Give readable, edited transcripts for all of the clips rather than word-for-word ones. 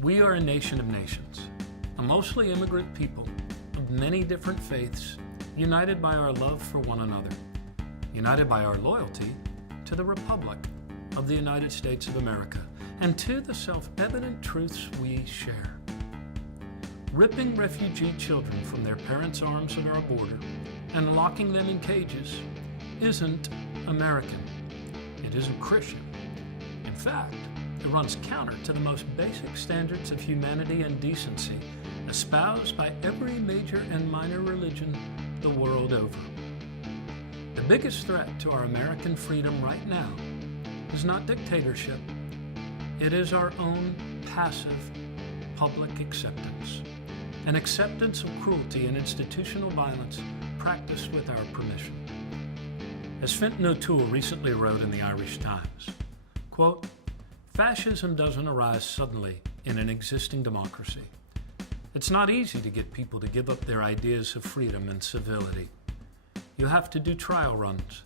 We are a nation of nations, a mostly immigrant people of many different faiths, united by our love for one another, united by our loyalty to the Republic of the United States of America, and to the self-evident truths we share. Ripping refugee children from their parents' arms at our border and locking them in cages isn't American. It isn't Christian. In fact, it runs counter to the most basic standards of humanity and decency espoused by every major and minor religion the world over. The biggest threat to our American freedom right now is not dictatorship. It is our own passive public acceptance, an acceptance of cruelty and institutional violence practiced with our permission. As Fintan O'Toole recently wrote in the Irish Times, quote, "Fascism doesn't arise suddenly in an existing democracy. It's not easy to get people to give up their ideas of freedom and civility. You have to do trial runs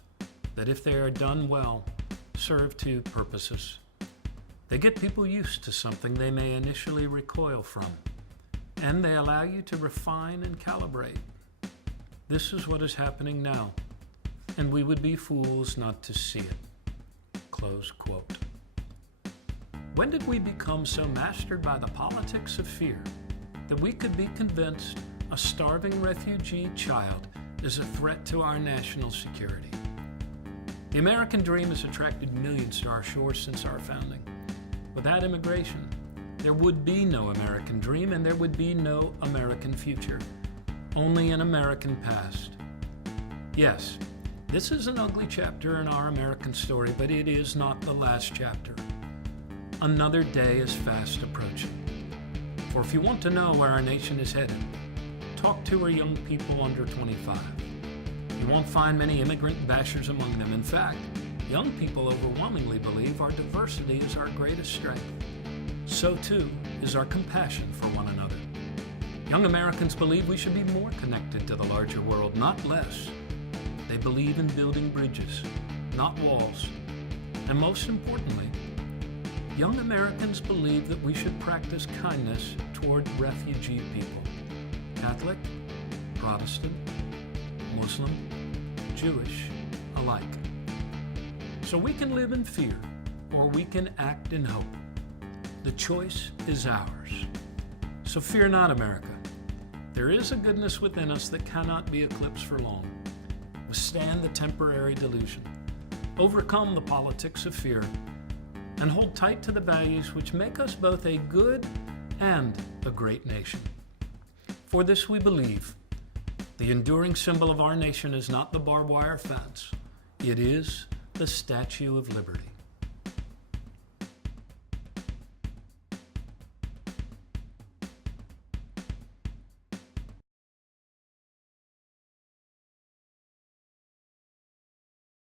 that, if they are done well, serve two purposes. They get people used to something they may initially recoil from, and they allow you to refine and calibrate. This is what is happening now, and we would be fools not to see it." Close quote. When did we become so mastered by the politics of fear that we could be convinced a starving refugee child is a threat to our national security? The American dream has attracted millions to our shores since our founding. Without immigration, there would be no American dream and there would be no American future, only an American past. Yes, this is an ugly chapter in our American story, but it is not the last chapter. Another day is fast approaching. For if you want to know where our nation is headed, talk to our young people under 25. You won't find many immigrant bashers among them. In fact, young people overwhelmingly believe our diversity is our greatest strength. So too is our compassion for one another. Young Americans believe we should be more connected to the larger world, not less. They believe in building bridges, not walls. And most importantly, young Americans believe that we should practice kindness toward refugee people, Catholic, Protestant, Muslim, Jewish alike. So we can live in fear, or we can act in hope. The choice is ours. So fear not, America. There is a goodness within us that cannot be eclipsed for long. Withstand the temporary delusion, overcome the politics of fear, and hold tight to the values which make us both a good and a great nation. For this we believe. The enduring symbol of our nation is not the barbed wire fence. It is the Statue of Liberty.